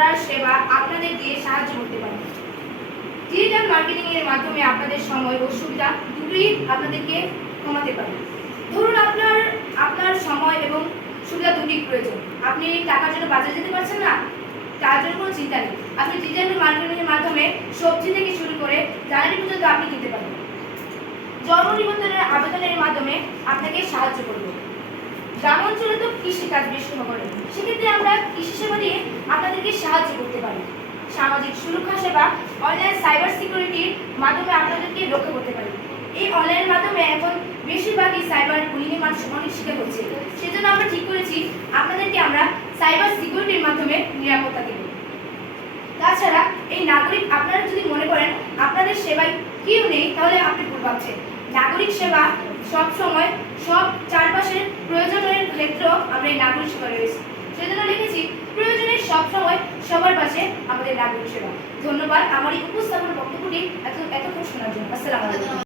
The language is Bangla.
করার সেবা আপনাদের দিয়ে সাহায্য করতে পারি। ডিজিটাল মার্কেটিং এর মাধ্যমে আপনাদের সময় ও সুবিধা দুটোই আপনাদেরকে কমাতে পারে। ধরুন আপনার সময় এবং সুবিধা দুটি প্রয়োজন। আপনি টাকার জন্য বাজারে যেতে পারছেন না, তার জন্য কোনো চিন্তা নেই। আপনি ডিজিটাল মার্কেটিং এর মাধ্যমে সবজি থেকে শুরু করে জ্বালানি পর্যন্ত আপনি কিনতে পারবেন। জন্ম নিবন্ধনের আবেদনের মাধ্যমে আপনাকে সাহায্য করব। গ্রাম অঞ্চলে তো কৃষিকাজ বেশি করে, সেক্ষেত্রে আমরা কৃষি সেবা দিয়ে আপনাদেরকে সাহায্য করতে পারি। সামাজিক সুরক্ষা সেবা অনলাইন সাইবার সিকিউরিটির মাধ্যমে আপনাদেরকে রক্ষা করতে পারি। এই অনলাইনের মাধ্যমে এখন বেশিরভাগই সাইবার বুলিং এর মানুষ অনেক শিকার হচ্ছে, সেজন্য আমরা ঠিক করেছি আপনাদেরকে আমরা সাইবার সিকিউরিটির মাধ্যমে নিরাপত্তা দেব। তাছাড়া এই নাগরিক, আপনারা যদি মনে করেন আপনাদের সেবায় কেউ নেই, তাহলে আপনি ভুল ভাবছেন। নাগরিক সেবা সব সময় সব চারপাশের প্রয়োজনের ক্ষেত্রেও আমরা এই নাগরিক সেবা রয়েছে, সেজন্য লিখেছি প্রয়োজনে সব সময় সবার পাশে আমাদের নাগরিক সেবা। ধন্যবাদ আমার এই উপস্থাপন বক্তব্যটি এতক্ষণ শোনার জন্য। আসসালামু আলাইকুম।